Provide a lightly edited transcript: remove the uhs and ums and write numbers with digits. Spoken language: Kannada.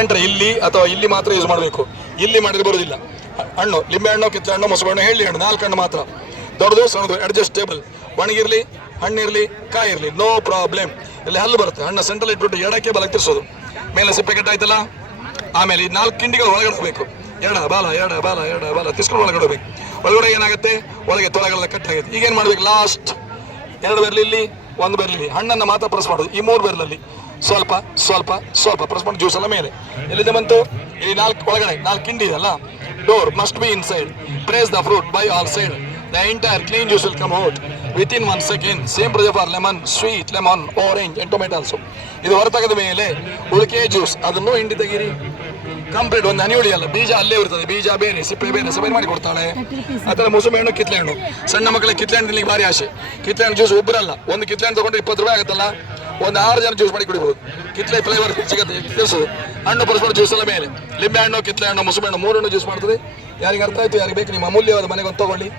ಎಂಟ್ರೆ ಇಲ್ಲಿ ಅಥವಾ ಇಲ್ಲಿ ಮಾತ್ರ ಯೂಸ್ ಮಾಡಬೇಕು. ಇಲ್ಲಿ ಮಾಡಿದ್ರೆ ಬರುವುದಿಲ್ಲ. ಹಣ್ಣು ಲಿಂಬೆ ಹಣ್ಣು, ಕಿತ್ತಳೆ ಹಣ್ಣು, ಮೊಸರು ಹಣ್ಣು, ಎಳ್ಳಿ ಹಣ್ಣು 4 ಹಣ್ಣು ಮಾತ್ರ. ದೊಡ್ಡದು ಸಣ್ಣದು ಅಡ್ಜಸ್ಟೇಬಲ್. ಒಣಗಿರ್ಲಿ, ಹಣ್ಣಿರ್ಲಿ, ಕಾಯಿ ಇರಲಿ, ನೋ ಪ್ರಾಬ್ಲಮ್. ಇಲ್ಲಿ ಹಲ್ಲು ಬರುತ್ತೆ. ಹಣ್ಣು ಸೆಂಟ್ರಲ್ ಇಟ್ಬಿಟ್ಟು ಎಡಕ್ಕೆ ಬಲಕ್ಕೆ ತಿರ್ಸೋದು. ಮೇಲೆ ಸಿಪ್ಪೆ ಕಟ್ಟಾಯ್ತಲ್ಲ, ಆಮೇಲೆ ಈ 4 ಕಿಂಡಿಗಳು ಒಳಗಡೆ ಹೋಗಬೇಕು. ಎಡ ಬಾಲ ತಿರ್ಸ್ಕೊಂಡು ಒಳಗಡೆ ಹೋಗ್ಬೇಕು. ಒಳಗಡೆ ಏನಾಗುತ್ತೆ, ಒಳಗೆ ತೊಳೆಗಳೆಲ್ಲ ಕಟ್ಟಾಗುತ್ತೆ. ಈಗೇನು ಮಾಡ್ಬೇಕು, ಲಾಸ್ಟ್ 2 ಬೆರಳು ಇಲ್ಲಿ, 1 ಬೆರಳು ಇಲ್ಲಿ, ಹಣ್ಣನ್ನು ಮಾತ್ರ ಪ್ರೆಸ್ ಮಾಡೋದು. ಈ 3 ಬೆರಳಲ್ಲಿ ಸ್ವಲ್ಪ ಸ್ವಲ್ಪ ಸ್ವಲ್ಪ ಪ್ರೆಸ್ ಮಾಡಿ ಜ್ಯೂಸ್ ಎಲ್ಲ ಮೇಲೆ. ಎಲ್ಲಿದೆ ಬಂತು, ಈ 4 ಒಳಗಡೆ 4 ಕಿಂಡಿ ಇದೆಯಲ್ಲ, door must be inside. Press the fruit by all side. The entire clean juice will come out within 1 second. Same procedure for lemon, sweet lemon, orange and tomato also. ಇದು ಹೊರತಾಗದ ಮೇಲೆ ಉಳಿಕೆ ಜ್ಯೂಸ್ ಅದನ್ನು ಹಿಂಡಿ ತೆಗೀರಿ. ಕಂಪ್ಲೀಟ್ ಒಂದು ಹನಿ ಉಳಿಯಲ್ಲ. ಬೀಜ ಅಲ್ಲೇ ಇರ್ತದೆ. ಬೀಜ ಬೇರೆ, ಸಿಪ್ಪೆ ಬೇರೆ, ಸಬೇರು ಮಾಡಿ ಕೊಡ್ತಾಳೆ. ಆ ಥರ ಮೊಸರು ಹಣ್ಣು, ಕಿತ್ತಳೆ ಹಣ್ಣು. ಸಣ್ಣ ಮಕ್ಕಳಿಗೆ ಕಿತ್ತಳೆ ಹಣ್ಣು ತಿನ್ಲಿಕ್ಕೆ ಭಾರಿ ಆಸೆ. ಕಿತ್ತಳೆ ಹಣ್ಣು ಜ್ಯೂಸ್ ಒಬ್ಬರಲ್ಲ, ಒಂದು ಕಿತ್ತಳೆ ಹಣ್ಣು ತಗೊಂಡ್ರೆ 20 ರೂಪಾಯಿ ಆಗುತ್ತಲ್ಲ, ಒಂದು 6 ಜನ ಜ್ಯೂಸ್ ಮಾಡಿ ಕುಡಿಬಹುದು. ಕಿತ್ತಳೆ ಫ್ಲೇವರ್ ಸಿಗುತ್ತೆ, ತಿಳಿಸೋದು. ಹಣ್ಣು ಪರಸ್ಪರ ಜ್ಯೂಸ್ ಎಲ್ಲ ಮೇಲೆ. ಲಿಂಬೆ ಹಣ್ಣು, ಕಿತ್ತಳೆ ಹಣ್ಣು, ಮೊಸರು ಹಣ್ಣು 3 ಹಣ್ಣು ಜ್ಯೂಸ್ ಮಾಡ್ತದೆ. ಯಾರಿಗೆ ಅರ್ಥ ಆಯ್ತು, ಯಾರಿಗೆ ಬೇಕು, ನಿಮ್ಮ ಅಮೂಲ್ಯವಾದ ಮನೆಗೆ ಒಂದು ತಗೊಳ್ಳಿ.